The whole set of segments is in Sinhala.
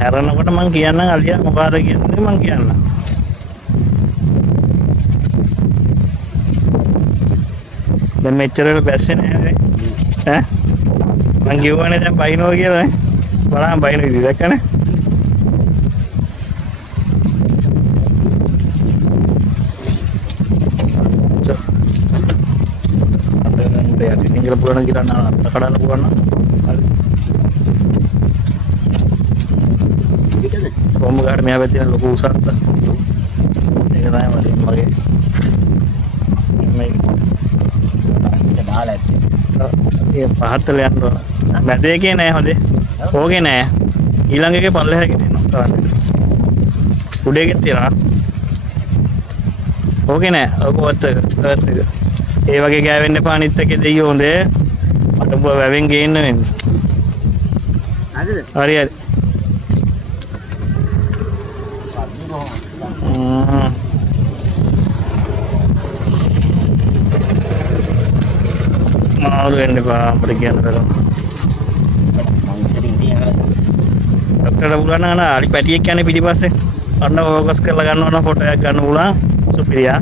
හැරෙනකොට මං කියන්නම් අලියා මොකද කියන්නේ මං කියන්නම්. දැන් මෙච්චරට බැස්සේ නැහැ ඈ මං කියවනේ දැන් බයිනෝ කියලා නේ බලන්න බයින විදිහ දැක්කනේ අද ටිකල පුරණ කියලා අත කඩන්න පුළුවන් නම් හරි කොම්බ ගාඩ මෙහා පැත්තේ ලොකු උසක්ද ඒක තමයි මගේ මේ දාලා ඒ පහත්තල යන්න ඕන මැද එකේ නෑ හොඳේ ඕකේ නෑ ඊළඟ එකේ පල්ලෙහා ගෙනියනවා උඩ එකේ තියනවා ඕකේ නෑ ඔක ඔත් එක ඒ වගේ ගෑවෙන්න එපා අනිත් එකේ දෙයියෝ හොඳේ මට වැවෙන් ගේන්න වෙන්නේ හරිද හරි හරි මාරු වෙන්න එපා අපිට කියන්න බෑ ඩොක්ටර්ට පුළුවන් නම් අලි පැටියෙක් කියන්නේ පිටිපස්සේ අන්න ફોකස් කරලා ගන්නවා නම් ෆොටෝ එකක් ගන්න පුළුවන් සුපිරියා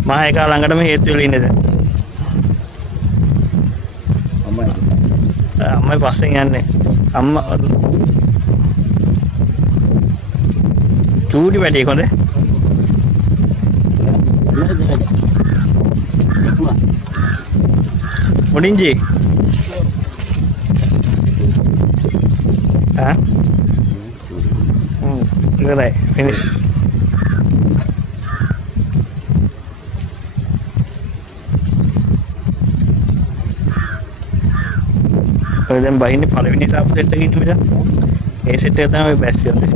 මම ඒක ළඟටම හේතු වෙලා ඉන්නේ දැන් අම්මයි පස්සෙන් යන්නේ අම්මා චූටි වැඩි කොහොමද මුඩින්ජි ඉවරයි ෆිනිෂ් ඔය දැන් බහින්නේ පළවෙනි ටාප් සෙට් එකේ ඉන්නේ මිස ඒ සෙට් එක තමයි බැස්සේ හොඳේ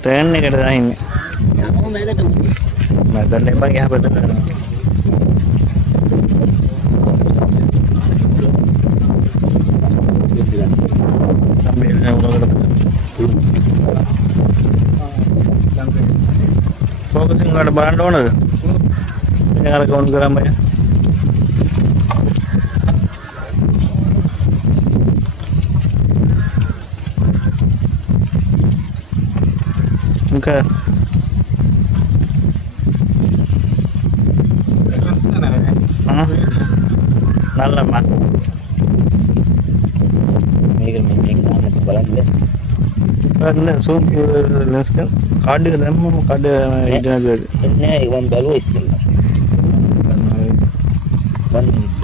ටර්න් එකට දාන්නේ මම දැන් බං එහා පැත්තට යනවා focusing වලට බලන්න ඕනද? ඉතින් අර කවුන්ට් කරාම බය. Okay. නල්ලම. මේක ගන්න බලන්න. අන්න සෝම් ලෙන්ස් එක කාඩ් එක දැම්මම කාඩ් ඉන්ටර්නෙට් එකේ නෑ ඒක මම බැලුවා ඉස්සෙල්ලා 1 minute